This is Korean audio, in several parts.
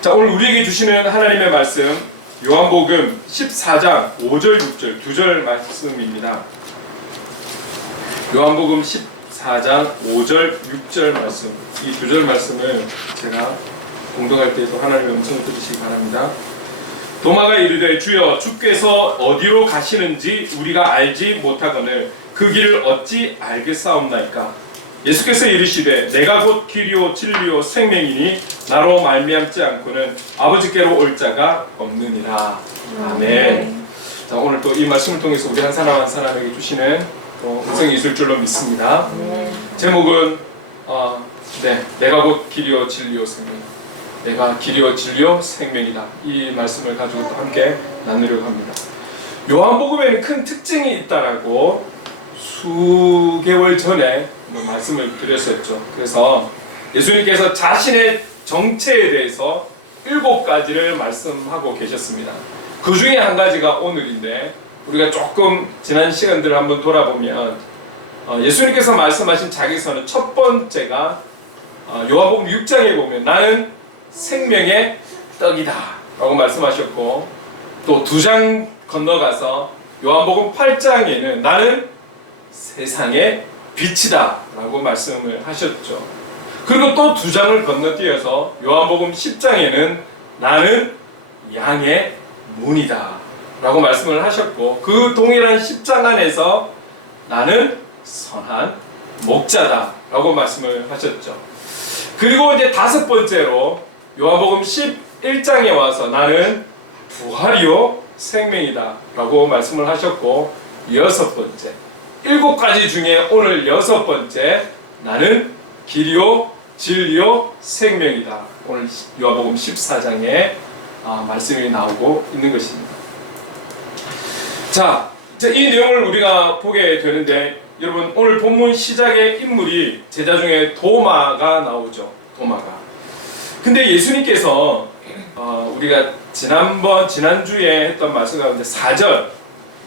자, 오늘 우리에게 주시는 하나님의 말씀 요한복음 14장 5절 6절 두 절 말씀입니다. 요한복음 14장 5절 6절 말씀, 이 두 절 말씀을 제가 공동할 때에도 하나님의 음성을 들으시기 바랍니다. 도마가 이르되 주여 주께서 어디로 가시는지 우리가 알지 못하거늘 그 길을 어찌 알겠사옵나이까. 예수께서 이르시되 내가 곧 길이요 진리요 생명이니 나로 말미암지 않고는 아버지께로 올 자가 없느니라. 아멘. 자, 오늘 또 이 말씀을 통해서 우리 한 사람 한 사람에게 주시는 음성이 있을 줄로 믿습니다. 제목은 내가 곧 길이요 진리요 생명. 내가 길이요 진리요 생명이다. 이 말씀을 가지고 또 함께 나누려고 합니다. 요한복음에는 큰 특징이 있다라고 수개월 전에 말씀을 드렸었죠. 그래서 예수님께서 자신의 정체에 대해서 7가지를 말씀하고 계셨습니다. 그 중에 한 가지가 오늘인데, 우리가 조금 지난 시간들을 한번 돌아보면 예수님께서 말씀하신 자기서는 첫 번째가 요한복음 6장에 보면 나는 생명의 떡이다 라고 말씀하셨고, 또 2장 건너가서 요한복음 8장에는 나는 세상의 빛이다 라고 말씀을 하셨죠. 그리고 또 2장을 건너뛰어서 요한복음 10장에는 나는 양의 문이다 라고 말씀을 하셨고, 그 동일한 10장 안에서 나는 선한 목자다 라고 말씀을 하셨죠. 그리고 이제 5번째로 요한복음 11장에 와서 나는 부활이요 생명이다 라고 말씀을 하셨고, 6번째 7가지 중에 오늘 6번째 나는 길이요 진리요 생명이다. 오늘 요한복음 14장에 말씀이 나오고 있는 것입니다. 자, 이제 이 내용을 우리가 보게 되는데, 여러분 오늘 본문 시작의 인물이 제자 중에 도마가 나오죠. 도마가. 근데 예수님께서 우리가 지난주에 했던 말씀 가운데 4절,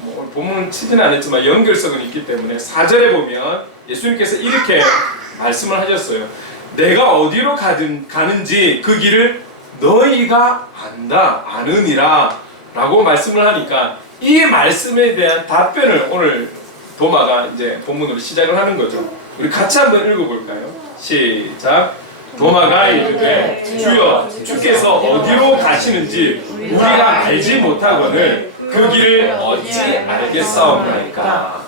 오늘 본문은 치지는 않았지만 연결성은 있기 때문에 4절에 보면 예수님께서 이렇게 말씀을 하셨어요. 내가 어디로 가는지 그 길을 너희가 아느니라 라고 말씀을 하니까, 이 말씀에 대한 답변을 오늘 도마가 이제 본문으로 시작을 하는 거죠. 우리 같이 한번 읽어볼까요? 시작. 도마가 이르되 주여 주께서 어디로 가시는지 우리가 알지 못하거늘 그 길을 어찌 알겠사옵나이까.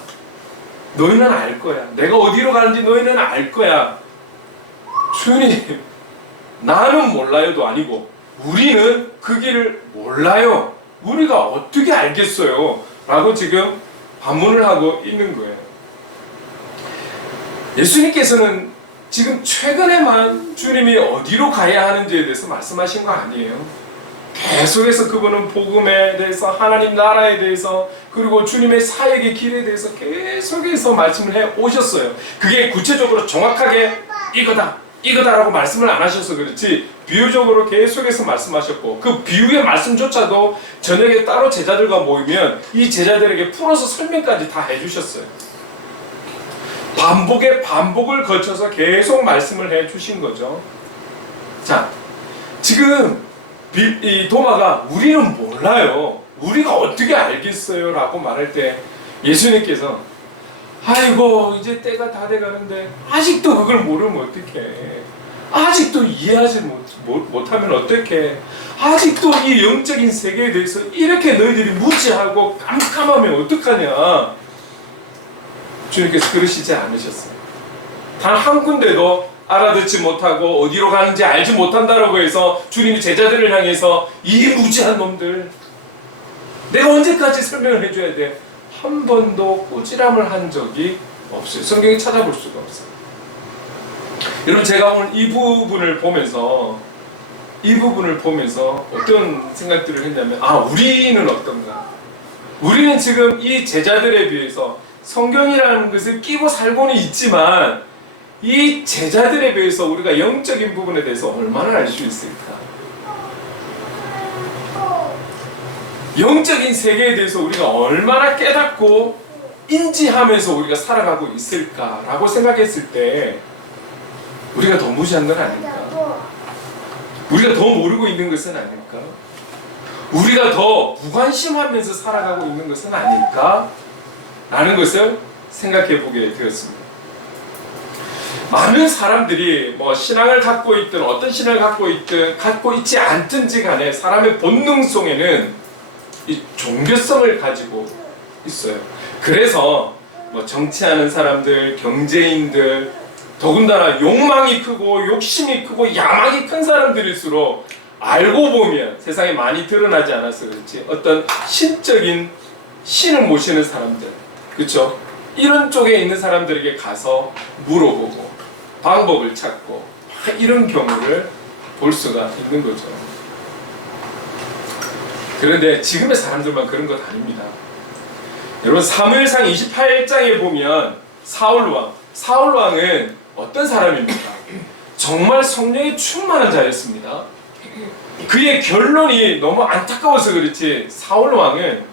너희는 알 거야. 내가 어디로 가는지 너희는 알 거야. 주님, 나는 몰라요도 아니고 우리는 그 길을 몰라요. 우리가 어떻게 알겠어요? 라고 지금 반문을 하고 있는 거예요. 예수님께서는 지금 최근에만 주님이 어디로 가야 하는지에 대해서 말씀하신 거 아니에요. 계속해서 그분은 복음에 대해서, 하나님 나라에 대해서, 그리고 주님의 사역의 길에 대해서 계속해서 말씀을 해 오셨어요. 그게 구체적으로 정확하게 이거다라고 말씀을 안 하셔서 그렇지, 비유적으로 계속해서 말씀하셨고, 그 비유의 말씀조차도 저녁에 따로 제자들과 모이면 이 제자들에게 풀어서 설명까지 다 해주셨어요. 반복을 거쳐서 계속 말씀을 해 주신 거죠. 자, 지금 이 도마가 우리는 몰라요, 우리가 어떻게 알겠어요? 라고 말할 때 예수님께서 아이고 이제 때가 다 돼가는데 아직도 그걸 모르면 어떡해, 아직도 이해하지 못하면 어떡해, 아직도 이 영적인 세계에 대해서 이렇게 너희들이 무지하고 깜깜하면 어떡하냐. 주님께서 그러시지 않으셨어요. 단 한 군데도 알아듣지 못하고 어디로 가는지 알지 못한다라고 해서 주님이 제자들을 향해서 이 무지한 놈들, 내가 언제까지 설명을 해줘야 돼? 한 번도 꾸지람을 한 적이 없어요. 성경에 찾아볼 수가 없어요. 여러분, 제가 오늘 이 부분을 보면서 어떤 생각들을 했냐면, 우리는 어떤가? 우리는 지금 이 제자들에 비해서 성경이라는 것을 끼고 살고는 있지만, 이 제자들에 비해서 우리가 영적인 부분에 대해서 얼마나 알 수 있을까? 영적인 세계에 대해서 우리가 얼마나 깨닫고 인지하면서 우리가 살아가고 있을까라고 생각했을 때 우리가 더 무시한 건 아닐까? 우리가 더 모르고 있는 것은 아닐까? 우리가 더 무관심하면서 살아가고 있는 것은 아닐까? 라는 것을 생각해 보게 되었습니다. 많은 사람들이 신앙을 갖고 있든 어떤 신앙을 갖고 있든 갖고 있지 않든지 간에 사람의 본능 속에는 이 종교성을 가지고 있어요. 그래서 정치하는 사람들, 경제인들, 더군다나 욕망이 크고 욕심이 크고 야망이 큰 사람들일수록 알고 보면 세상에 많이 드러나지 않아서 그렇지 어떤 신적인 신을 모시는 사람들, 그렇죠? 이런 쪽에 있는 사람들에게 가서 물어보고 방법을 찾고 이런 경우를 볼 수가 있는 거죠. 그런데 지금의 사람들만 그런 것 아닙니다. 여러분 사무엘상 28장에 보면 사울왕은 어떤 사람입니까? 정말 성령에 충만한 자였습니다. 그의 결론이 너무 안타까워서 그렇지 사울왕은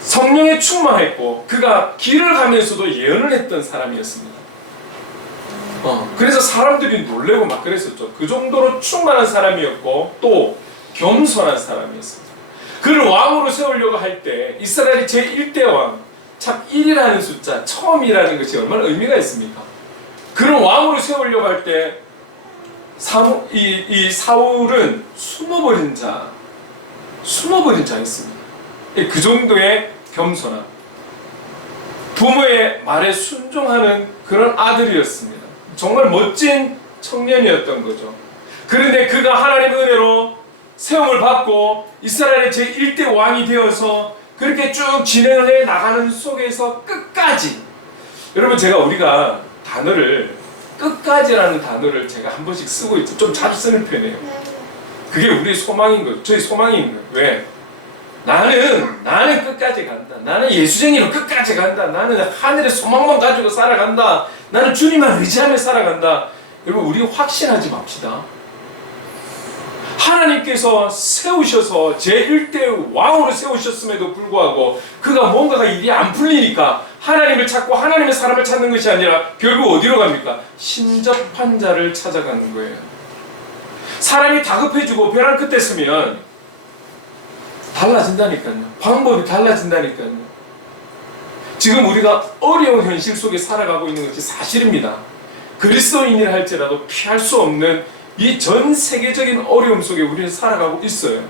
성령에 충만했고 그가 길을 가면서도 예언을 했던 사람이었습니다. 그래서 사람들이 놀래고 막 그랬었죠. 그 정도로 충만한 사람이었고 또 겸손한 사람이었습니다. 그를 왕으로 세우려고 할 때 이스라엘의 제1대 왕, 참 1이라는 숫자, 처음이라는 것이 얼마나 의미가 있습니까? 그를 왕으로 세우려고 할 때 이 사울은 숨어버린 자였습니다. 그 정도의 겸손함, 부모의 말에 순종하는 그런 아들이었습니다. 정말 멋진 청년이었던 거죠. 그런데 그가 하나님의 은혜로 세움을 받고 이스라엘의 제1대 왕이 되어서 그렇게 쭉 진행을 해 나가는 속에서 끝까지, 여러분 우리가 단어를 끝까지라는 단어를 제가 한 번씩 쓰고 있죠. 좀 자주 쓰는 편이에요. 그게 우리의 소망인 거예요. 저희 소망인 거예요. 왜? 나는 끝까지 간다. 나는 예수쟁이로 끝까지 간다. 나는 하늘의 소망만 가지고 살아간다. 나는 주님만 의지하며 살아간다. 여러분 우리 확신하지 맙시다. 하나님께서 세우셔서 제1대 왕으로 세우셨음에도 불구하고 그가 뭔가가 일이 안 풀리니까 하나님을 찾고 하나님의 사람을 찾는 것이 아니라 결국 어디로 갑니까? 신접한 자를 찾아가는 거예요. 사람이 다급해지고 벼랑 끝에 서면 달라진다니까요. 방법이 달라진다니까요. 지금 우리가 어려운 현실 속에 살아가고 있는 것이 사실입니다. 그리스도인이라 할지라도 피할 수 없는 이 전 세계적인 어려움 속에 우리는 살아가고 있어요.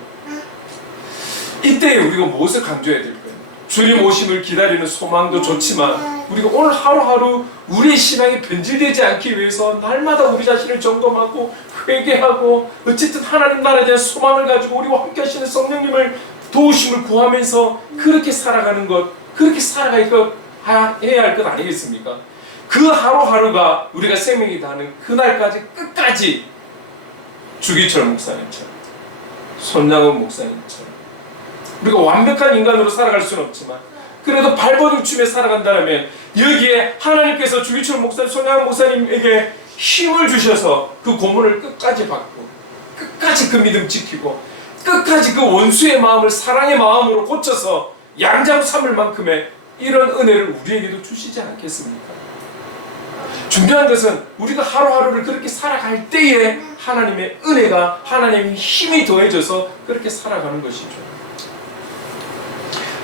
이때에 우리가 무엇을 강조해야 될까요? 주님 오심을 기다리는 소망도 좋지만 우리가 오늘 하루하루 우리의 신앙이 변질되지 않기 위해서 날마다 우리 자신을 점검하고 회개하고 어쨌든 하나님 나라에 대한 소망을 가지고 우리와 함께 하시는 성령님을 도우심을 구하면서 그렇게 살아가는 것, 그렇게 살아갈 것 해야 할 것 아니겠습니까? 그 하루하루가 우리가 생명이 다하는 그날까지 끝까지 주기철 목사님처럼, 손양원 목사님처럼 우리가 완벽한 인간으로 살아갈 수는 없지만 그래도 발버둥 치며 살아간다면 여기에 하나님께서 주기철 목사님, 손양원 목사님에게 힘을 주셔서 그 고문을 끝까지 받고 끝까지 그 믿음 지키고 끝까지 그 원수의 마음을 사랑의 마음으로 고쳐서 양장 삼을 만큼의 이런 은혜를 우리에게도 주시지 않겠습니까? 중요한 것은 우리가 하루하루를 그렇게 살아갈 때에 하나님의 은혜가, 하나님의 힘이 더해져서 그렇게 살아가는 것이죠.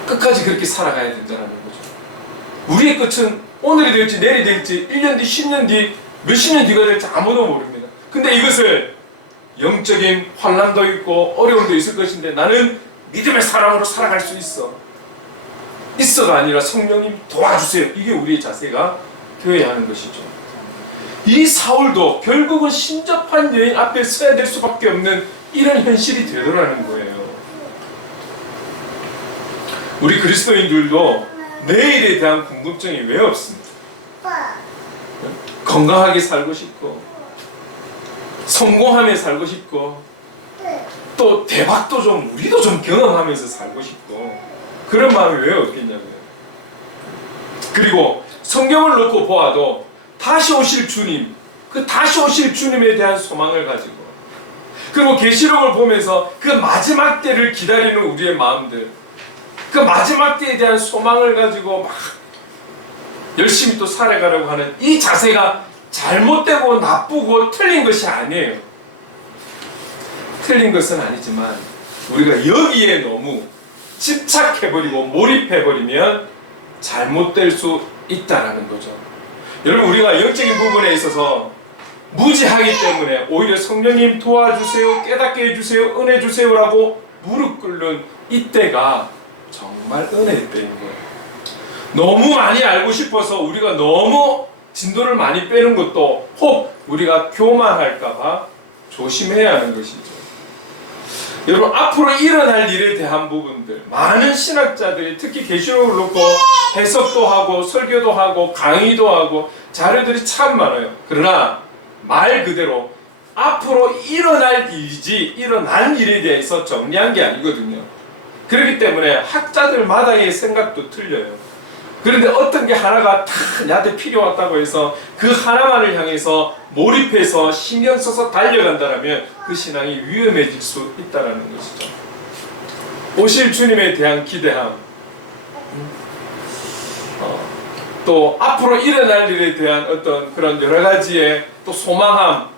끝까지 그렇게 살아가야 된다는 거죠. 우리의 끝은 오늘이 될지 내일이 될지 1년 뒤, 10년 뒤, 몇십 년 뒤가 될지 아무도 모릅니다. 근데 이것을 영적인 환난도 있고 어려움도 있을 것인데 나는 믿음의 사람으로 살아갈 수 있어가 아니라 성령님 도와주세요. 이게 우리의 자세가 되어야 하는 것이죠. 이 사울도 결국은 신접한 여인 앞에 서야 될 수밖에 없는 이런 현실이 되더라는 거예요. 우리 그리스도인들도 내일에 대한 궁금증이 왜 없습니까? 건강하게 살고 싶고 성공하며 살고 싶고 또 대박도 좀 우리도 좀 경험하면서 살고 싶고 그런 마음이 왜 없겠냐고요. 그리고 성경을 놓고 보아도 다시 오실 주님, 그 다시 오실 주님에 대한 소망을 가지고 그리고 계시록을 보면서 그 마지막 때를 기다리는 우리의 마음들, 그 마지막 때에 대한 소망을 가지고 막 열심히 또 살아가려고 하는 이 자세가 잘못되고 나쁘고 틀린 것이 아니에요. 틀린 것은 아니지만 우리가 여기에 너무 집착해버리고 몰입해버리면 잘못될 수 있다라는 거죠. 여러분, 우리가 영적인 부분에 있어서 무지하기 때문에 오히려 성령님 도와주세요, 깨닫게 해주세요, 은혜 주세요라고 무릎 꿇는 이때가 정말 은혜의 때인 거예요. 너무 많이 알고 싶어서 우리가 너무 진도를 많이 빼는 것도 혹 우리가 교만할까봐 조심해야 하는 것이죠. 여러분, 앞으로 일어날 일에 대한 부분들, 많은 신학자들이 특히 계시록을 놓고 해석도 하고 설교도 하고 강의도 하고 자료들이 참 많아요. 그러나 말 그대로 앞으로 일어날 일이지 일어난 일에 대해서 정리한 게 아니거든요. 그렇기 때문에 학자들마다의 생각도 틀려요. 그런데 어떤 게 하나가 다 나한테 필요하다고 해서 그 하나만을 향해서 몰입해서 신경 써서 달려간다면 그 신앙이 위험해질 수 있다는 것이죠. 오실 주님에 대한 기대함, 또 앞으로 일어날 일에 대한 어떤 그런 여러 가지의 또 소망함,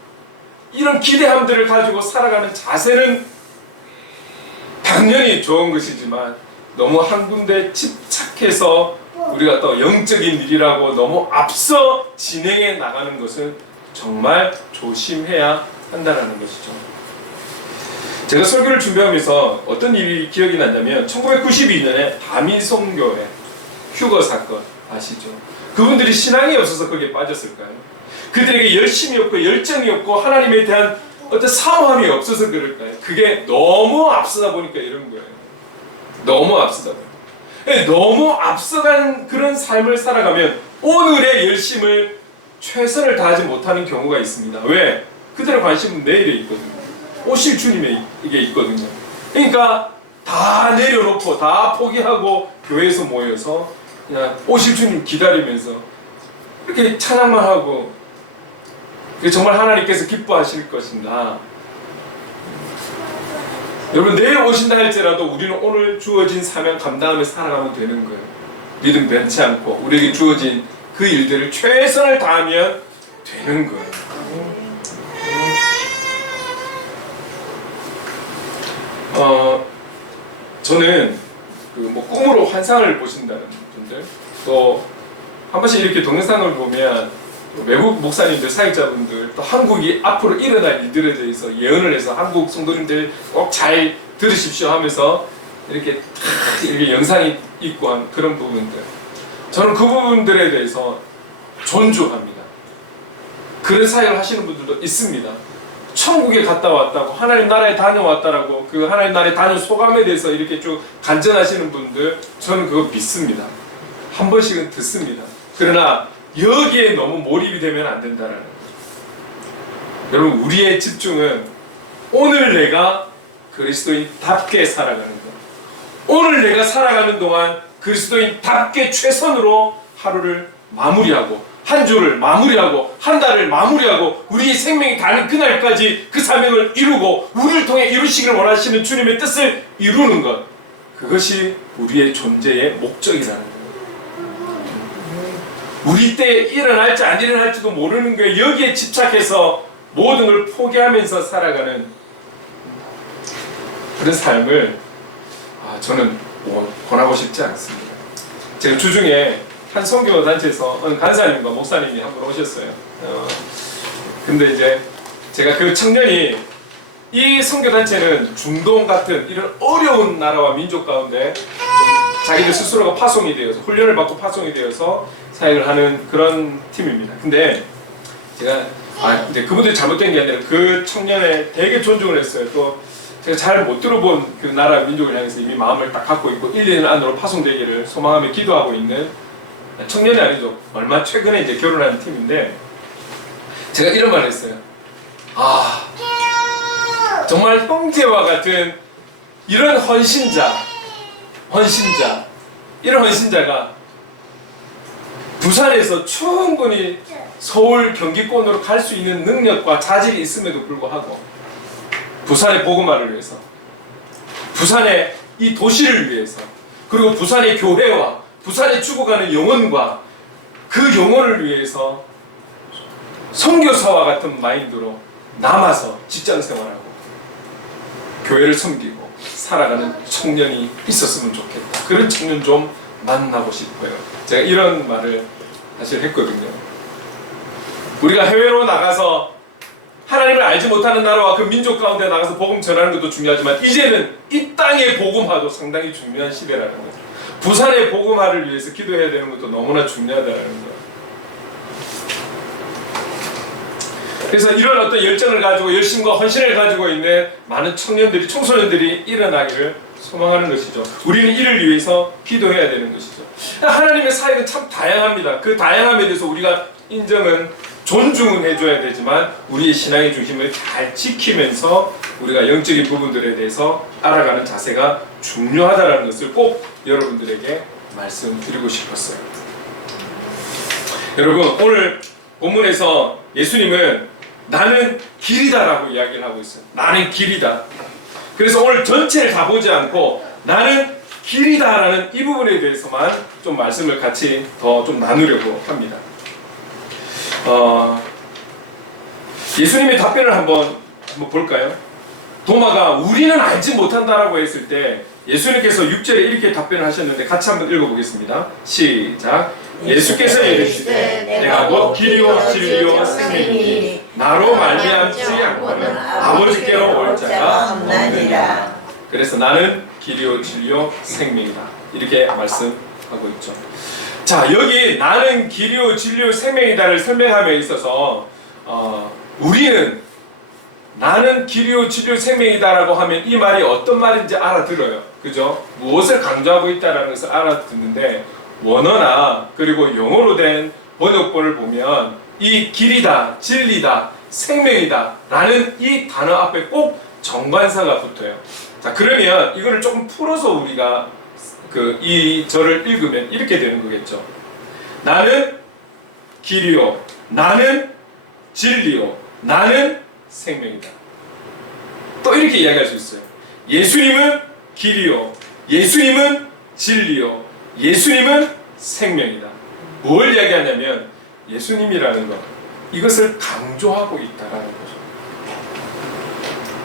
이런 기대함들을 가지고 살아가는 자세는 당연히 좋은 것이지만 너무 한 군데 집착해서 우리가 또 영적인 일이라고 너무 앞서 진행해 나가는 것은 정말 조심해야 한다는 것이죠. 제가 설교를 준비하면서 어떤 일이 기억이 났냐면 1992년에 다민성교회 휴거 사건 아시죠? 그분들이 신앙이 없어서 거기에 빠졌을까요? 그들에게 열심이 없고 열정이 없고 하나님에 대한 어떤 사모함이 없어서 그럴까요? 그게 너무 앞서다 보니까 이런 거예요. 너무 앞서다 보니까. 너무 앞서간 그런 삶을 살아가면 오늘의 열심을 최선을 다하지 못하는 경우가 있습니다. 왜? 그들의 관심은 내일에 있거든요. 오실 주님에게 있거든요. 그러니까 다 내려놓고 다 포기하고 교회에서 모여서 그냥 오실 주님 기다리면서 이렇게 찬양만 하고 정말 하나님께서 기뻐하실 것인가. 여러분, 내일 오신다 할지라도 우리는 오늘 주어진 사명 감당하며 살아가면 되는 거예요. 믿음 변치 않고 우리에게 주어진 그 일들을 최선을 다하면 되는 거예요. 저는 꿈으로 환상을 보신다는 분들, 또 한 번씩 이렇게 동영상을 보면 외국 목사님들, 사역자분들, 또 한국이 앞으로 일어날 일들에 대해서 예언을 해서 한국 성도님들 꼭 잘 들으십시오 하면서 이렇게 영상이 있고 한 그런 부분들, 저는 그 부분들에 대해서 존중합니다. 그런 사역을 하시는 분들도 있습니다. 천국에 갔다 왔다고, 하나님 나라에 다녀왔다라고 그 하나님 나라에 다녀온 소감에 대해서 이렇게 쭉 간증하시는 분들, 저는 그거 믿습니다. 한 번씩은 듣습니다. 그러나 여기에 너무 몰입이 되면 안 된다라는 거죠. 여러분, 우리의 집중은 오늘 내가 그리스도인답게 살아가는 것, 오늘 내가 살아가는 동안 그리스도인답게 최선으로 하루를 마무리하고, 한 주를 마무리하고, 한 달을 마무리하고, 우리의 생명이 닿는 그날까지 그 사명을 이루고 우리를 통해 이루시기를 원하시는 주님의 뜻을 이루는 것, 그것이 우리의 존재의 목적이라는 거예요. 우리 때에 일어날지 안 일어날지도 모르는 거예요. 여기에 집착해서 모든 걸 포기하면서 살아가는 그런 삶을 저는 권하고 싶지 않습니다. 제가 주중에 한 선교단체에서 어느 간사님과 목사님이 한 분 오셨어요. 근데 이제 제가 그 청년이, 이 선교단체는 중동 같은 이런 어려운 나라와 민족 가운데 자기들 스스로가 파송이 되어서, 훈련을 받고 파송이 되어서 사역을 하는 그런 팀입니다. 근데 제가 근데 그분들이 잘못된 게 아니라 그 청년에 되게 존중을 했어요. 또 제가 잘 못 들어본 그 나라 민족을 향해서 이미 마음을 딱 갖고 있고 1, 2년 안으로 파송되기를 소망하며 기도하고 있는 청년이 아니죠. 얼마 최근에 이제 결혼한 팀인데, 제가 이런 말을 했어요. 정말 형제와 같은 이런 이런 헌신자가 부산에서 충분히 서울 경기권으로 갈 수 있는 능력과 자질이 있음에도 불구하고 부산의 복음화를 위해서, 부산의 이 도시를 위해서, 그리고 부산의 교회와 부산에 죽어가는 영혼과 그 영혼을 위해서 선교사와 같은 마인드로 남아서 직장 생활하고, 교회를 섬기고 살아가는 청년이 있었으면 좋겠다. 그런 청년 좀 만나고 싶어요. 제가 이런 말을 사실 했거든요. 우리가 해외로 나가서 하나님을 알지 못하는 나라와 그 민족 가운데 나가서 복음 전하는 것도 중요하지만 이제는 이 땅의 복음화도 상당히 중요한 시대라는 거죠. 부산의 복음화를 위해서 기도해야 되는 것도 너무나 중요하다는 거예요. 그래서 이런 어떤 열정을 가지고 열심과 헌신을 가지고 있는 많은 청년들이, 청소년들이 일어나기를 소망하는 것이죠. 우리는 이를 위해서 기도해야 되는 것이죠. 하나님의 사역은 참 다양합니다. 그 다양함에 대해서 우리가 인정은, 존중은 해줘야 되지만 우리의 신앙의 중심을 잘 지키면서 우리가 영적인 부분들에 대해서 알아가는 자세가 중요하다는 것을 꼭 여러분들에게 말씀드리고 싶었어요. 여러분, 오늘 본문에서 예수님은 나는 길이다라고 이야기를 하고 있어요. 나는 길이다. 그래서 오늘 전체를 가보지 않고 나는 길이다라는 이 부분에 대해서만 좀 말씀을 같이 더 좀 나누려고 합니다. 예수님의 답변을 한번 볼까요? 도마가 우리는 알지 못한다라고 했을 때 예수님께서 6절에 이렇게 답변을 하셨는데 같이 한번 읽어보겠습니다. 시작. 예수께서 이르시되 내가 곧 길이요 진리요 생명이니 나로 말미암지 않고는 아버지께로 올 자가 없느니라. 그래서 나는 길이요 진리요 생명이다. 이렇게 말씀하고 있죠. 자, 여기 나는 길이요 진리요 생명이다를 설명함에 있어서 우리는 나는 길이요 진리요 생명이다라고 하면 이 말이 어떤 말인지 알아들어요. 그죠? 무엇을 강조하고 있다는 것을 알아듣는데 원어나 그리고 영어로 된 번역본을 보면 이 길이다, 진리다, 생명이다 라는 이 단어 앞에 꼭 정관사가 붙어요. 자, 그러면 이거를 조금 풀어서 우리가 이 절을 읽으면 이렇게 되는 거겠죠. 나는 길이요, 나는 진리요, 나는 생명이다. 또 이렇게 이야기할 수 있어요. 예수님은 길이요, 예수님은 진리요, 예수님은 생명이다. 뭘 이야기하냐면 예수님이라는 것, 이것을 강조하고 있다라는 거죠.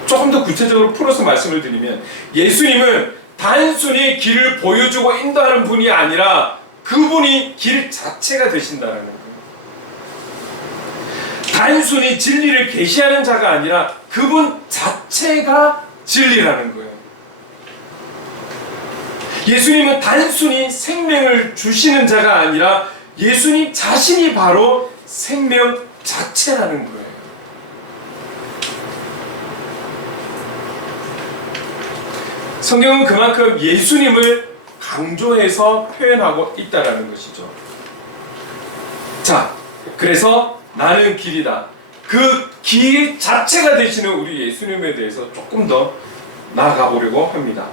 조금 더 구체적으로 풀어서 말씀을 드리면 예수님은 단순히 길을 보여주고 인도하는 분이 아니라 그분이 길 자체가 되신다는 거예요. 단순히 진리를 계시하는 자가 아니라 그분 자체가 진리라는 거예요. 예수님은 단순히 생명을 주시는 자가 아니라 예수님 자신이 바로 생명 자체라는 거예요. 성경은 그만큼 예수님을 강조해서 표현하고 있다는 것이죠. 자, 그래서 나는 길이다. 그 길 자체가 되시는 우리 예수님에 대해서 조금 더 나아가 보려고 합니다.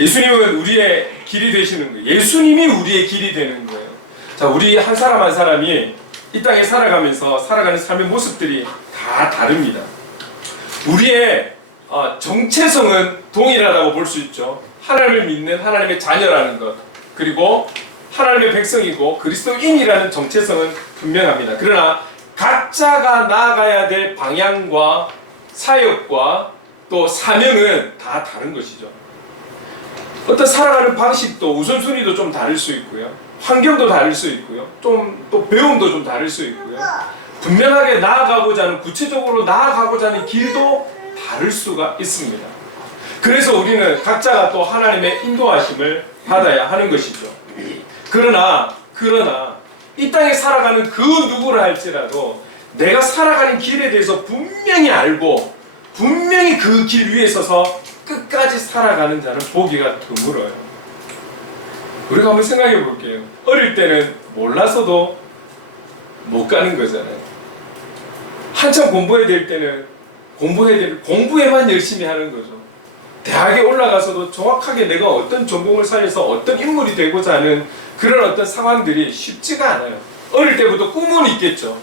예수님은 우리의 길이 되시는 거예요. 예수님이 우리의 길이 되는 거예요. 자, 우리 한 사람 한 사람이 이 땅에 살아가면서 살아가는 삶의 모습들이 다 다릅니다. 우리의 정체성은 동일하다고 볼 수 있죠. 하나님을 믿는 하나님의 자녀라는 것, 그리고 하나님의 백성이고 그리스도인이라는 정체성은 분명합니다. 그러나 각자가 나아가야 될 방향과 사역과 또 사명은 다 다른 것이죠. 어떤 살아가는 방식도 우선순위도 좀 다를 수 있고요. 환경도 다를 수 있고요. 또 배움도 좀 다를 수 있고요. 분명하게 나아가고자 하는, 구체적으로 나아가고자 하는 길도 다를 수가 있습니다. 그래서 우리는 각자가 또 하나님의 인도하심을 받아야 하는 것이죠. 그러나 이 땅에 살아가는 그 누구라 할지라도 내가 살아가는 길에 대해서 분명히 알고 분명히 그 길 위에 서서 끝까지 살아가는 자는 보기가 드물어요. 우리가 한번 생각해 볼게요. 어릴 때는 몰라서도 못 가는 거잖아요. 한참 공부해야 될 때는 공부에만 열심히 하는 거죠. 대학에 올라가서도 정확하게 내가 어떤 전공을 살려서 어떤 인물이 되고자 하는 그런 어떤 상황들이 쉽지가 않아요. 어릴 때부터 꿈은 있겠죠.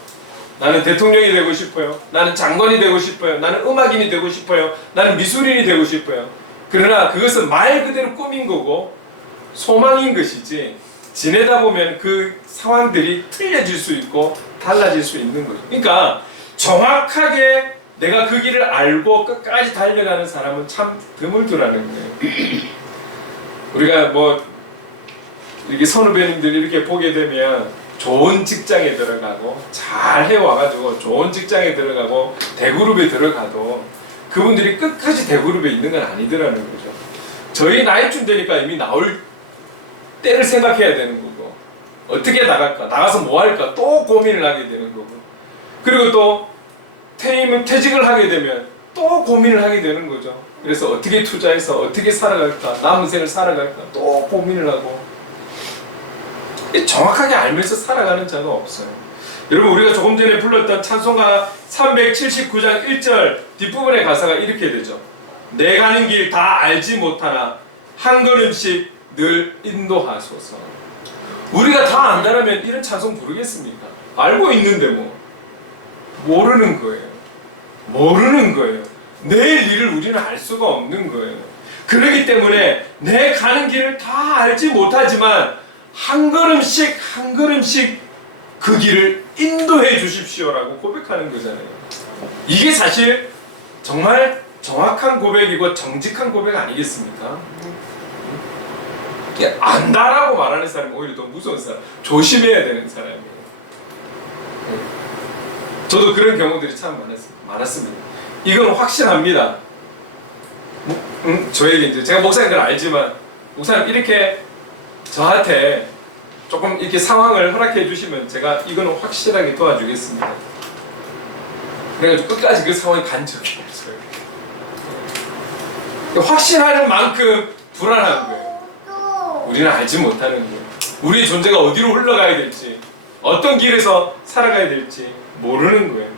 나는 대통령이 되고 싶어요. 나는 장관이 되고 싶어요. 나는 음악인이 되고 싶어요. 나는 미술인이 되고 싶어요. 그러나 그것은 말 그대로 꿈인 거고 소망인 것이지 지내다 보면 그 상황들이 틀려질 수 있고 달라질 수 있는 거죠. 그러니까 정확하게 내가 그 길을 알고 끝까지 달려가는 사람은 참 드물더라는 거예요. 우리가 뭐 이렇게 선후배님들 이렇게 보게 되면 좋은 직장에 들어가고 잘 해와가지고 좋은 직장에 들어가고 대그룹에 들어가도 그분들이 끝까지 대그룹에 있는 건 아니더라는 거죠. 저희 나이쯤 되니까 이미 나올 때를 생각해야 되는 거고, 어떻게 나갈까, 나가서 뭐 할까 또 고민을 하게 되는 거고, 그리고 또 퇴직을 하게 되면 또 고민을 하게 되는 거죠. 그래서 어떻게 투자해서 어떻게 살아갈까, 남은 생을 살아갈까 또 고민을 하고, 정확하게 알면서 살아가는 자가 없어요. 여러분, 우리가 조금 전에 불렀던 찬송가 379장 1절 뒷부분의 가사가 이렇게 되죠. 내 가는 길 다 알지 못하나 한 걸음씩 늘 인도하소서. 우리가 다 안다라면 이런 찬송 부르겠습니까? 알고 있는데 뭐 모르는 거예요. 모르는 거예요. 내일 일을 우리는 알 수가 없는 거예요. 그렇기 때문에 내 가는 길을 다 알지 못하지만 한 걸음씩 한 걸음씩 그 길을 인도해 주십시오라고 고백하는 거잖아요. 이게 사실 정말 정확한 고백이고 정직한 고백 아니겠습니까? 안다라고 말하는 사람은 오히려 더 무서운 사람, 조심해야 되는 사람이에요. 저도 그런 경우들이 참 많았습니다. 이건 확신합니다. 저에게 이제 제가 목사인 걸 알지만, 목사님 이렇게 저한테 조금 이렇게 상황을 허락해 주시면 제가 이거는 확실하게 도와주겠습니다. 그래가지고 끝까지 그 상황에 간 적이 없어요. 확신하는 만큼 불안한 거예요. 우리는 알지 못하는 거예요. 우리의 존재가 어디로 흘러가야 될지, 어떤 길에서 살아가야 될지 모르는 거예요.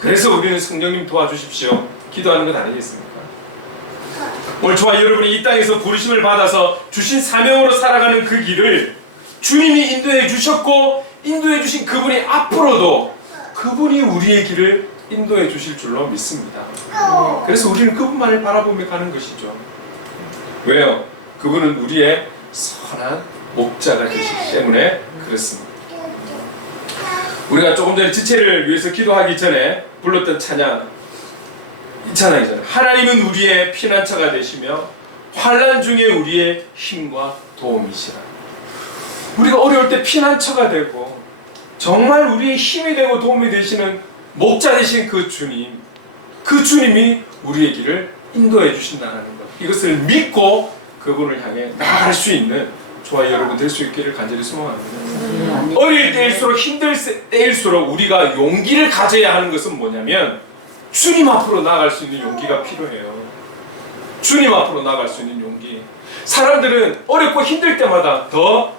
그래서 우리는 성령님 도와주십시오 기도하는 것 아니겠습니까? 오늘 저와 여러분이 이 땅에서 부르심을 받아서 주신 사명으로 살아가는 그 길을 주님이 인도해 주셨고, 인도해 주신 그분이 앞으로도 그분이 우리의 길을 인도해 주실 줄로 믿습니다. 그래서 우리는 그분만을 바라보며 가는 것이죠. 왜요? 그분은 우리의 선한 목자가 되시기 때문에 그렇습니다. 우리가 조금 전에 지체를 위해서 기도하기 전에 불렀던 찬양, 이 찬양이잖아요. 하나님은 우리의 피난처가 되시며 환난 중에 우리의 힘과 도움이시라. 우리가 어려울 때 피난처가 되고 정말 우리의 힘이 되고 도움이 되시는 목자 되신 그 주님, 그 주님이 우리의 길을 인도해 주신다는 것, 이것을 믿고 그분을 향해 나아갈 수 있는 저와 여러분 될 수 있기를 간절히 소망합니다. 어릴 때일수록 힘들 때일수록 우리가 용기를 가져야 하는 것은 뭐냐면 주님 앞으로 나아갈 수 있는 용기가 필요해요. 주님 앞으로 나아갈 수 있는 용기. 사람들은 어렵고 힘들 때마다 더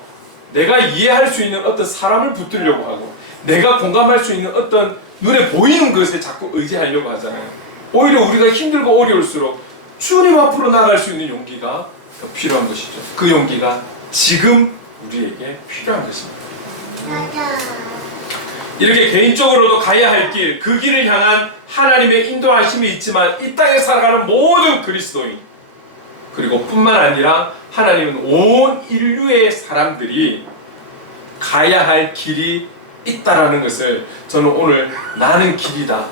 내가 이해할 수 있는 어떤 사람을 붙들려고 하고, 내가 공감할 수 있는 어떤 눈에 보이는 것에 자꾸 의지하려고 하잖아요. 오히려 우리가 힘들고 어려울수록 주님 앞으로 나아갈 수 있는 용기가 더 필요한 것이죠. 그 용기가 지금 우리에게 필요한 것입니다. 이렇게 개인적으로도 가야 할 길, 그 길을 향한 하나님의 인도하심이 있지만 이 땅에 살아가는 모든 그리스도인, 그리고 뿐만 아니라 하나님은 온 인류의 사람들이 가야 할 길이 있다라는 것을 저는 오늘 나는 길이다,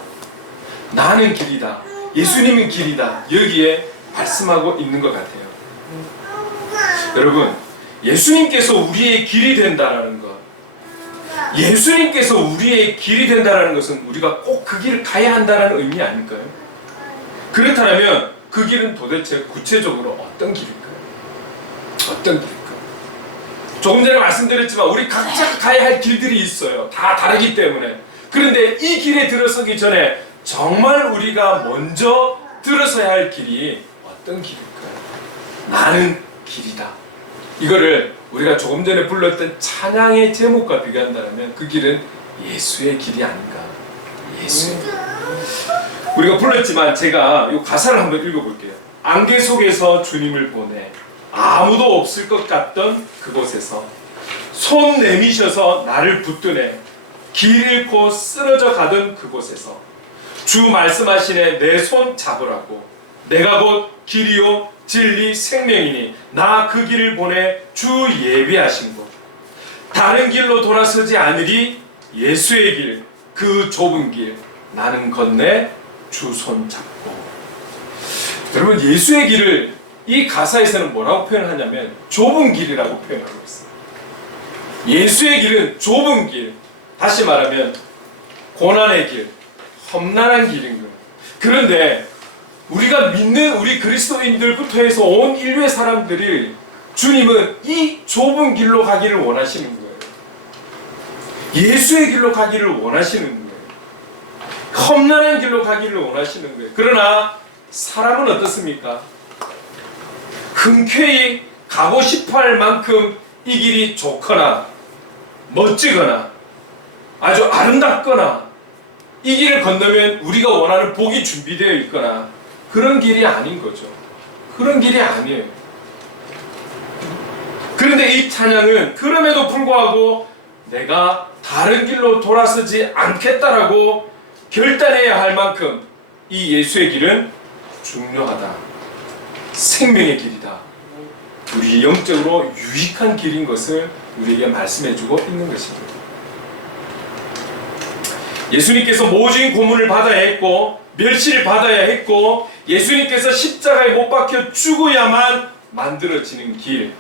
나는 길이다, 예수님은 길이다, 여기에 말씀하고 있는 것 같아요. 여러분, 예수님께서 우리의 길이 된다라는 것, 예수님께서 우리의 길이 된다라는 것은 우리가 꼭 그 길을 가야 한다는 의미 아닐까요? 그렇다면 그 길은 도대체 구체적으로 어떤 길일까요? 어떤 길일까요? 조금 전에 말씀드렸지만 우리 각자 가야 할 길들이 있어요. 다 다르기 때문에. 그런데 이 길에 들어서기 전에 정말 우리가 먼저 들어서야 할 길이 어떤 길일까요? 나는 길이다. 이거를 우리가 조금 전에 불렀던 찬양의 제목과 비교한다면 그 길은 예수의 길이 아닌가. 예수. 우리가 불렀지만 제가 이 가사를 한번 읽어볼게요. 안개 속에서 주님을 보내 아무도 없을 것 같던 그곳에서 손 내미셔서 나를 붙드네 길 잃고 쓰러져 가던 그곳에서 주 말씀하시네 내 손 잡으라고 내가 곧 길이요 진리 생명이니 나 그 길을 보내 주 예비하신 곳 다른 길로 돌아서지 않으리 예수의 길 그 좁은 길 나는 건네 주 손 잡고. 여러분, 예수의 길을 이 가사에서는 뭐라고 표현하냐면 좁은 길이라고 표현하고 있어요. 예수의 길은 좁은 길, 다시 말하면 고난의 길, 험난한 길인 거예요. 그런데 우리가 믿는 우리 그리스도인들부터 해서 온 인류의 사람들이 주님은 이 좁은 길로 가기를 원하시는 거예요. 예수의 길로 가기를 원하시는 거예요. 험난한 길로 가기를 원하시는 거예요. 그러나 사람은 어떻습니까? 흔쾌히 가고 싶어 할 만큼 이 길이 좋거나 멋지거나 아주 아름답거나 이 길을 건너면 우리가 원하는 복이 준비되어 있거나 그런 길이 아닌 거죠. 그런 길이 아니에요. 그런데 이 찬양은 그럼에도 불구하고 내가 다른 길로 돌아서지 않겠다라고 결단해야 할 만큼 이 예수의 길은 중요하다. 생명의 길이다. 우리 영적으로 유익한 길인 것을 우리에게 말씀해주고 있는 것입니다. 예수님께서 모진 고문을 받아야 했고 멸시를 받아야 했고 예수님께서 십자가에 못 박혀 죽어야만 만들어지는 길,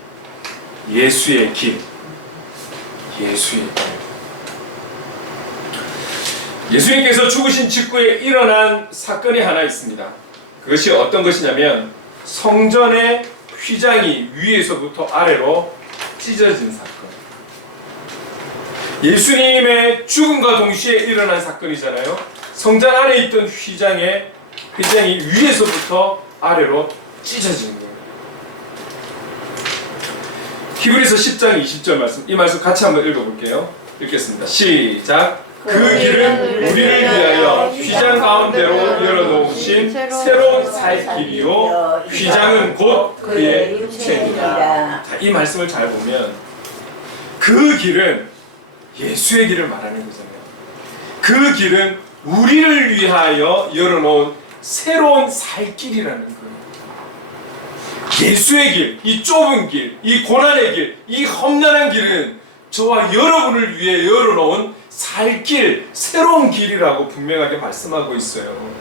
예수의 길, 예수의 길. 예수님께서 죽으신 직후에 일어난 사건이 하나 있습니다. 그것이 어떤 것이냐면 성전의 휘장이 위에서부터 아래로 찢어진 사건. 예수님의 죽음과 동시에 일어난 사건이잖아요. 성전 안에 있던 휘장이 위에서부터 아래로 찢어진 거예요. 히브리서 10장 20절 말씀, 이 말씀 같이 한번 읽어볼게요. 읽겠습니다. 시작. 그 길은 우리를 위하여 휘장 가운데로 열어놓으신 새로운 살 길이요 휘장은 곧 그의 육체니라. 자, 이 말씀을 잘 보면 그 길은 예수의 길을 말하는 거잖아요. 그 길은 우리를 위하여 열어놓은 새로운 살 길이라는 거예요. 예수의 길, 이 좁은 길, 이 고난의 길, 이 험난한 길은 저와 여러분을 위해 열어놓은 살 길, 새로운 길이라고 분명하게 말씀하고 있어요.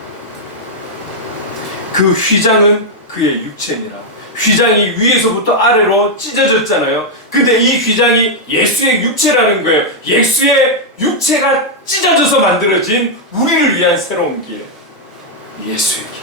그 휘장은 그의 육체니라. 휘장이 위에서부터 아래로 찢어졌잖아요. 근데 이 휘장이 예수의 육체라는 거예요. 예수의 육체가 찢어져서 만들어진 우리를 위한 새로운 길, 예수의 길.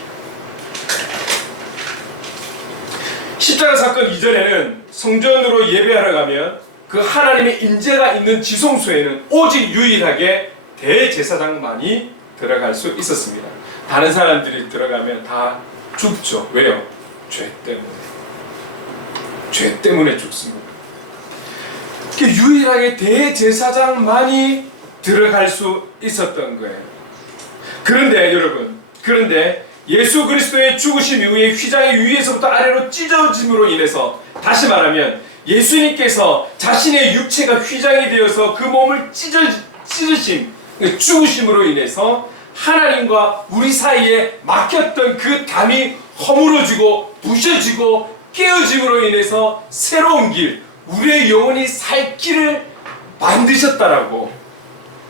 십자가 사건 이전에는 성전으로 예배하러 가면 그 하나님의 임재가 있는 지성소에는 오직 유일하게 대제사장만이 들어갈 수 있었습니다. 다른 사람들이 들어가면 다 죽죠. 왜요? 죄 때문에. 죄 때문에 죽습니다. 유일하게 대제사장만이 들어갈 수 있었던 거예요. 그런데 여러분, 예수 그리스도의 죽으심 이후에 휘장이 위에서부터 아래로 찢어짐으로 인해서, 다시 말하면 예수님께서 자신의 육체가 휘장이 되어서 그 몸을 찢으심, 죽으심으로 인해서 하나님과 우리 사이에 막혔던 그 담이 허물어지고 부셔지고 깨어짐으로 인해서 새로운 길, 우리의 영혼이 살 길을 만드셨다라고,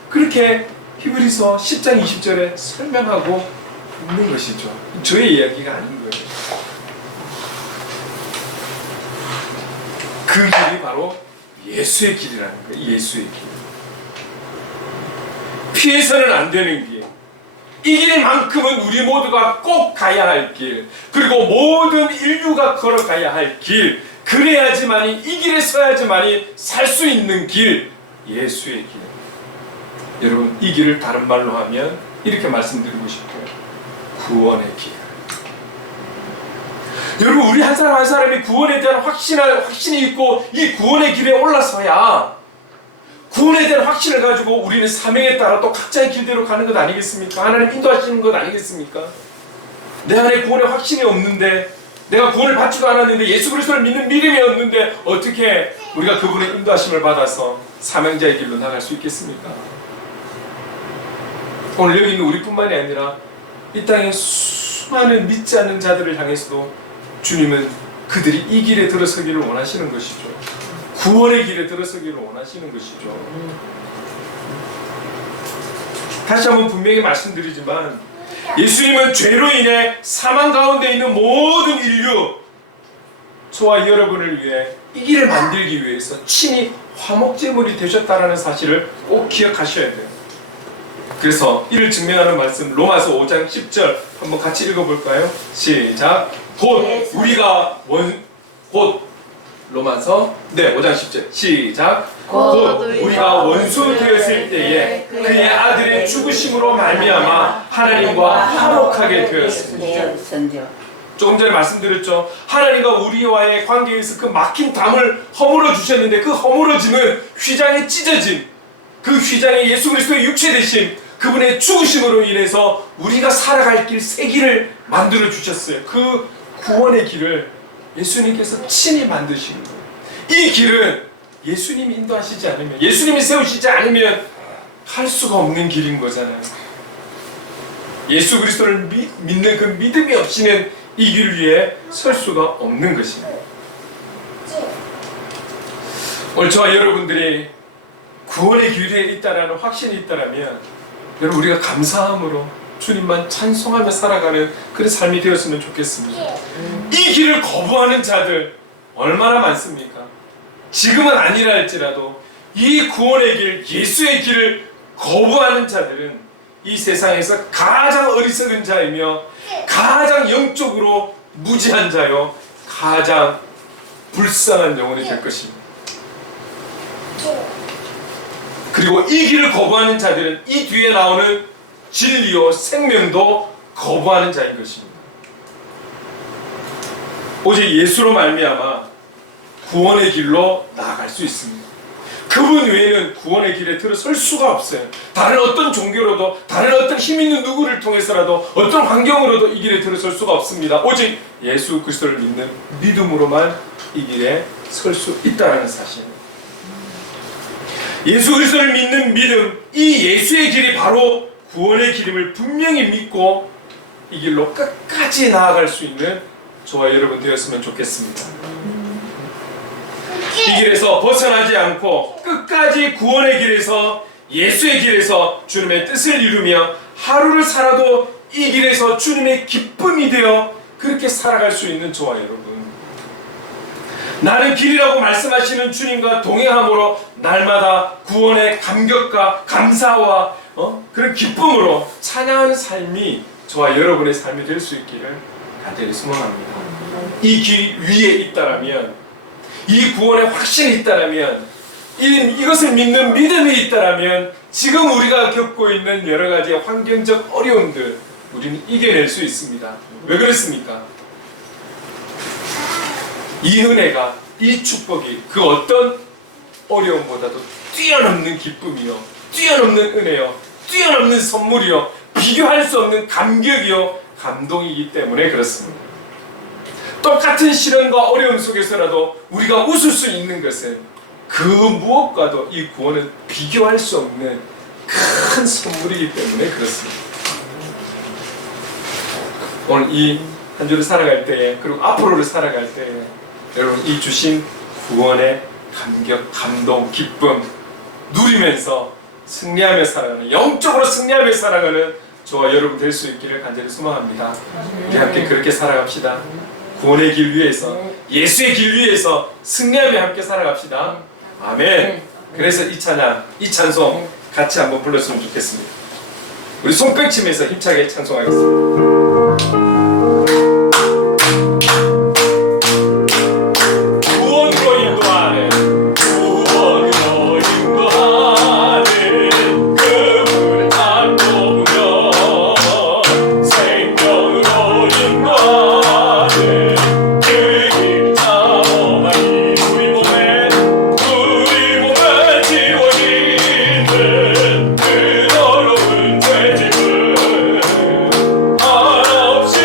그렇게 히브리서 10장 20절에 설명하고 있는 것이죠. 저의 이야기가 아닌 거예요. 그 길이 바로 예수의 길이라는 거예요. 예수의 길. 피해서는 안 되는 길. 이 길만큼은 우리 모두가 꼭 가야 할 길. 그리고 모든 인류가 걸어가야 할 길. 그래야지만이, 이 길에 서야지만이 살 수 있는 길. 예수의 길. 여러분, 이 길을 다른 말로 하면 이렇게 말씀드리고 싶어요. 구원의 길. 여러분, 우리 한 사람 한 사람이 구원에 대한 확신이 있고 이 구원의 길에 올라서야 구원에 대한 확신을 가지고 우리는 사명에 따라 또 각자의 길대로 가는 것 아니겠습니까? 하나님 인도하시는 것 아니겠습니까? 내 안에 구원의 확신이 없는데, 내가 구원을 받지도 않았는데, 예수 그리스도를 믿는 믿음이 없는데 어떻게 우리가 그분의 인도하심을 받아서 사명자의 길로 나갈 수 있겠습니까? 오늘 여기 있는 우리뿐만이 아니라 이 땅에 수많은 믿지 않는 자들을 향해서도 주님은 그들이 이 길에 들어서기를 원하시는 것이죠. 구원의 길에 들어서기를 원하시는 것이죠. 다시 한번 분명히 말씀드리지만 예수님은 죄로 인해 사망 가운데 있는 모든 인류, 저와 여러분을 위해 이 길을 만들기 위해서 친히 화목제물이 되셨다라는 사실을 꼭 기억하셔야 돼요. 그래서 이를 증명하는 말씀 로마서 5장 10절 한번 같이 읽어볼까요? 시작. 곧 로마서 5장 10절 시작. 곧 우리가 원수 되었을 때에 그의 아들의 죽으심으로 말미암아 하나님과 화목하게 되었습니다. 조금 전에 말씀드렸죠. 하나님과 우리와의 관계에서 그 막힌 담을 허물어 주셨는데 그 허물어짐은 휘장에 찢어짐, 그 휘장에 예수 그리스도의 육체 되심, 그분의 죽으심으로 인해서 우리가 살아갈 길 새 길을 만들어 주셨어요. 그 구원의 길을 예수님께서 친히 만드신 거예요. 이 길은 예수님이 인도하시지 않으면, 예수님이 세우시지 않으면 할 수가 없는 길인 거잖아요. 예수 그리스도를 믿는 그 믿음이 없이는 이 길 위에 설 수가 없는 것입니다. 오늘 저와 여러분들이 구원의 길 위에 있다라는 확신이 있다라면 여러분 우리가 감사함으로 주님만 찬송하며 살아가는 그런 삶이 되었으면 좋겠습니다. 이 길을 거부하는 자들 얼마나 많습니까? 지금은 아니라 할지라도 이 구원의 길, 예수의 길을 거부하는 자들은 이 세상에서 가장 어리석은 자이며 가장 영적으로 무지한 자요 가장 불쌍한 영혼이 될 것입니다. 그리고 이 길을 거부하는 자들은 이 뒤에 나오는 진리요 생명도 거부하는 자인 것입니다. 오직 예수로 말미암아 구원의 길로 나아갈 수 있습니다. 그분 외에는 구원의 길에 들어설 수가 없어요. 다른 어떤 종교로도, 다른 어떤 힘 있는 누구를 통해서라도, 어떤 환경으로도 이 길에 들어설 수가 없습니다. 오직 예수 그리스도를 믿는 믿음으로만 이 길에 설 수 있다는 사실입니다. 예수 그리스도를 믿는 믿음, 이 예수의 길이 바로 구원의 길임을 분명히 믿고 이 길로 끝까지 나아갈 수 있는 저와 여러분 되었으면 좋겠습니다. 이 길에서 벗어나지 않고 끝까지 구원의 길에서, 예수의 길에서 주님의 뜻을 이루며 하루를 살아도 이 길에서 주님의 기쁨이 되어 그렇게 살아갈 수 있는 저와 여러분, 나는 길이라고 말씀하시는 주님과 동행함으로 날마다 구원의 감격과 감사와 그런 기쁨으로 찬양하는 삶이 저와 여러분의 삶이 될 수 있기를 간절히 소망합니다. 이 길 위에 있다라면, 이 구원의 확신이 있다라면, 이것을 믿는 믿음이 있다라면 지금 우리가 겪고 있는 여러 가지 환경적 어려움들 우리는 이겨낼 수 있습니다. 왜 그렇습니까? 이 은혜가, 이 축복이 그 어떤 어려움보다도 뛰어넘는 기쁨이요, 뛰어넘는 은혜요, 뛰어넘는 선물이요, 비교할 수 없는 감격이요, 감동이기 때문에 그렇습니다. 똑같은 시련과 어려움 속에서라도 우리가 웃을 수 있는 것은 그 무엇과도 이 구원은 비교할 수 없는 큰 선물이기 때문에 그렇습니다. 오늘 이 한 주를 살아갈 때에, 그리고 앞으로를 살아갈 때에 여러분 이 주신 구원의 감격, 감동, 기쁨 누리면서 승리하며 살아가는, 영적으로 승리하며 살아가는 저와 여러분 될 수 있기를 간절히 소망합니다. 우리 함께 그렇게 살아갑시다. 구원의 길 위에서, 예수의 길 위에서 승리하며 함께 살아갑시다. 아멘. 그래서 이 찬양, 이 찬송 같이 한번 불렀으면 좋겠습니다. 우리 손뼉 치면서 힘차게 찬송하겠습니다. 그 더러운 죄짐을 하나 없이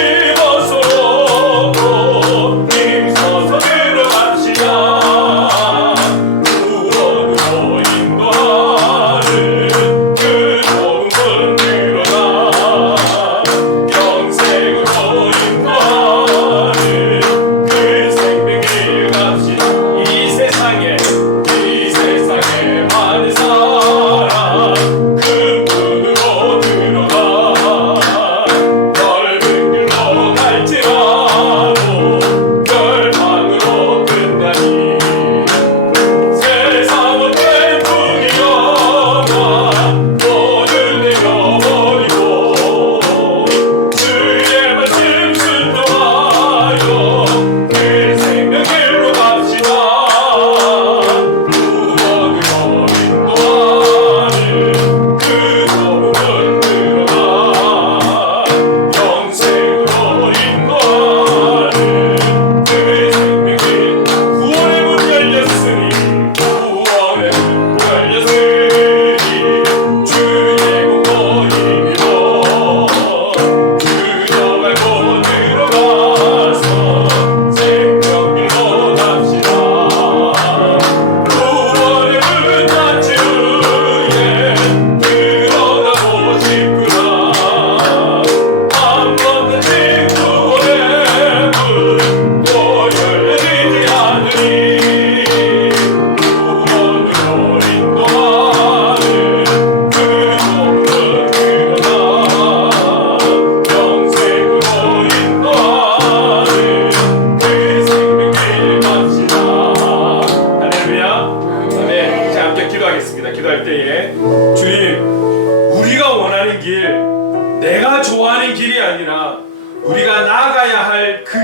우리가 좋아하는 길이 아니라 우리가 나아가야 할 그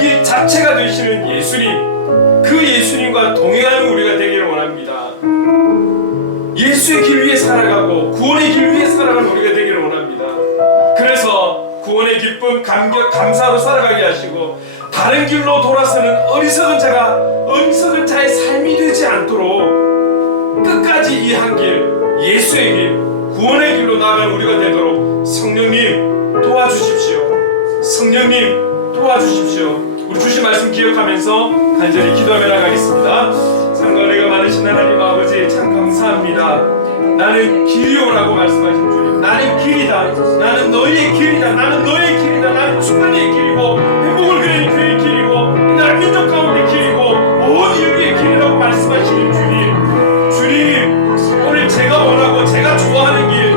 길 자체가 되시는 예수님, 그 예수님과 동행하는 우리가 되기를 원합니다. 예수의 길 위에 살아가고 구원의 길 위에 살아가는 우리가 되기를 원합니다. 그래서 구원의 기쁨, 감격, 감사로 살아가게 하시고 다른 길로 돌아서는 어리석은 자의 삶이 되지 않도록 끝까지 이 한 길, 예수의 길, 구원의 길로 나아가는 우리가 되도록 성령님 도와주십시오. 성령님 도와주십시오. 우리 주신 말씀 기억하면서 간절히 기도하며 나가겠습니다. 상과 은혜가 많으신 하나님 아버지, 참 감사합니다. 나는 길이오라고 말씀하신 주님, 나는 길이다, 나는 너희의 길이다, 나는 너의 길이다, 나는 충만의 길이고 행복을 그리는 그의 길이고 이 나라 민족 가운데 길이고 온 인류의 길이라고 말씀하시는 주님, 오늘 제가 원하고 제가 좋아하는 길,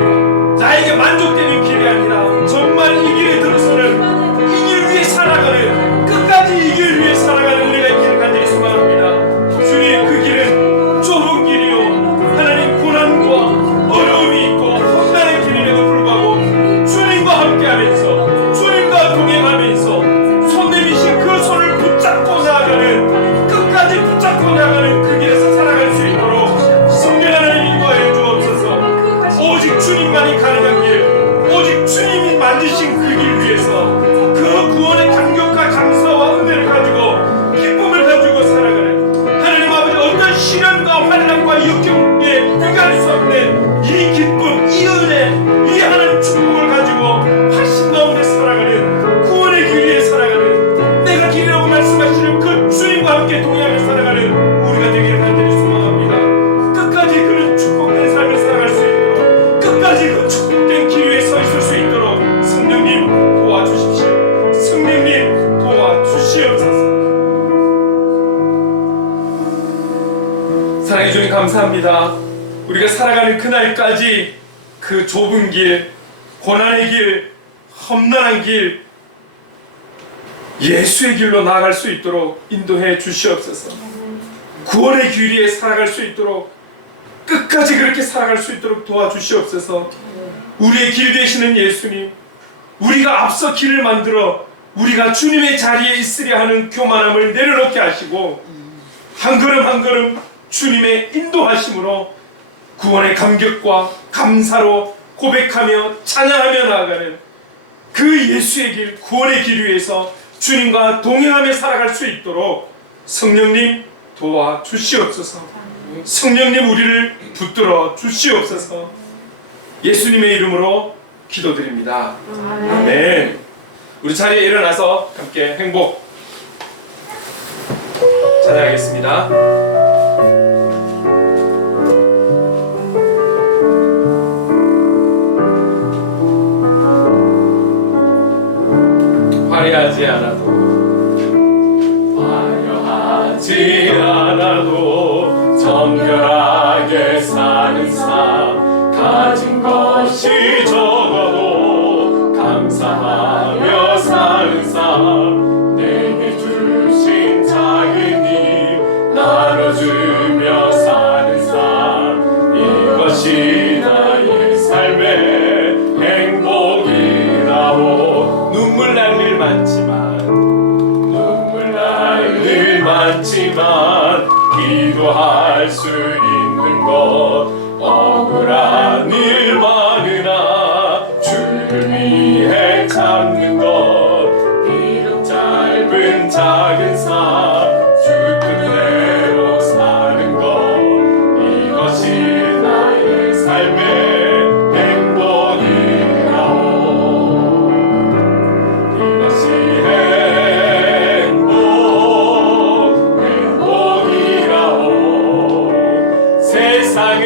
나에게 만족되는 길이 아니라 정말 이 길에 들어서는 이 길 위에 살아가는, 끝까지 이 길 위에 살아가는 은혜가 있기를 간절히 소망합니다. 주님, 그 길은 좁은 길이요, 하나님 고난과 어려움이 있고 험난한 길임에도 불구하고 주님과 함께하면서 주님과 동행하면서 손 내미신 그 손을 붙잡고 나아가는, 끝까지 붙잡고 나아가는 그 길에서 살아갈 수 있도록 성령 하나님 인도하여 주옵소서. 오직 주님만이 가능한 길, 오직 주님이 만드신 그 길 위에서 그 구원의 감격과 감사와 은혜를 가지고 기쁨을 가지고 살아가는 하나님 아버지, 어떤 시련과 환난과 역경에 비교할 수 없는 이 기쁨, 이 은혜, 이 하나님 축복을 가지고 하신 가운데 살아가는, 구원의 길 위에 살아가는, 내가 길이라고 말씀하시는 그 주님과 함께 동행하며 살아가는 우리가 되기를 간절히 소망합니다. 끝까지 그런 축복된 삶을 살아갈 수 있도록, 끝까지 그 축복된 길 위에 서 있을 수 있도록 성령님 도와주십시오. 성령님 도와주시옵소서. 사랑해 주님 감사합니다. 우리가 살아가는 그날까지 그 좁은 길, 고난의 길, 험난한 길, 예수의 길로 나아갈 수 있도록 인도해 주시옵소서. 구원의 길 위에 살아갈 수 있도록, 끝까지 그렇게 살아갈 수 있도록 도와주시옵소서. 우리의 길 되시는 예수님, 우리가 앞서 길을 만들어 우리가 주님의 자리에 있으려 하는 교만함을 내려놓게 하시고 한 걸음 한 걸음 주님의 인도하심으로 구원의 감격과 감사로 고백하며 찬양하며 나아가는 그 예수의 길, 구원의 길 위에서 주님과 동행하며 살아갈 수 있도록 성령님 도와주시옵소서. 성령님 우리를 붙들어 주시옵소서. 예수님의 이름으로 기도드립니다. 아멘. 우리 자리에 일어나서 함께 행복 찬양하겠습니다. 화려하지 않아도 정결하게 사는 삶, 가진 것이 적어도 감사하며 사는 삶, 내게 주신 작은 힘 나눠주며 사는 삶, 이것이 나의 삶의 행복이라고. 눈물 날 일 많지만 기도할 수 있는 것, 억울한 일 많으나 주를 위해 참는 것, 비록 짧은 작은 삶 주 뜻대로 사는 것, 이것이 나의 삶의 행복이라오. 이것이 행복이라오. 세상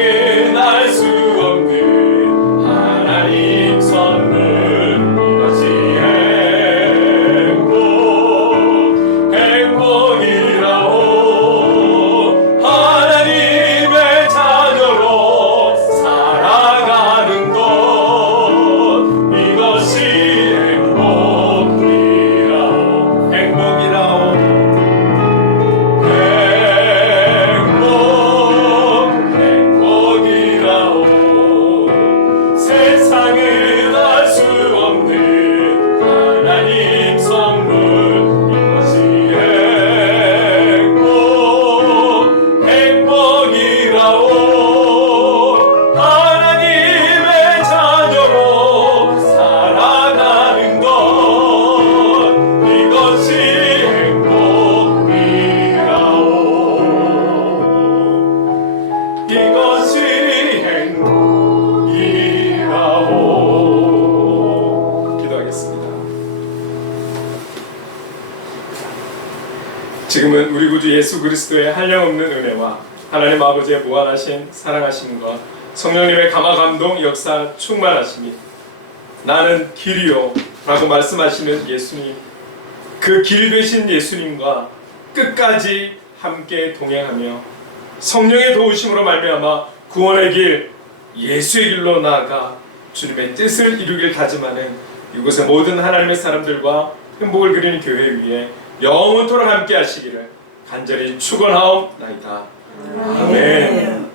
지금은 우리 구주 예수 그리스도의 한량없는 은혜와 하나님 아버지의 무한하신 사랑하심과 성령님의 감화 감동 역사 충만하심이 나는 길이요 라고 말씀하시는 예수님, 그 길 되신 예수님과 끝까지 함께 동행하며 성령의 도우심으로 말미암아 구원의 길, 예수의 길로 나아가 주님의 뜻을 이루길 다짐하는 이곳의 모든 하나님의 사람들과 행복을 그리는 교회 위에 영원토록 함께 하시기를 간절히 축원하옵나이다. 아멘.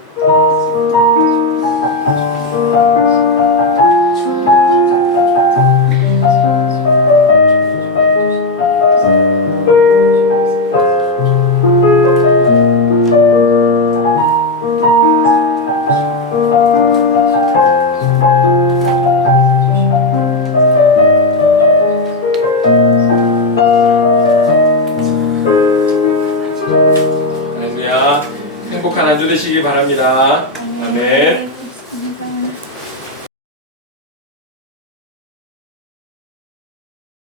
행복한 한 주 되시기 바랍니다. 아멘.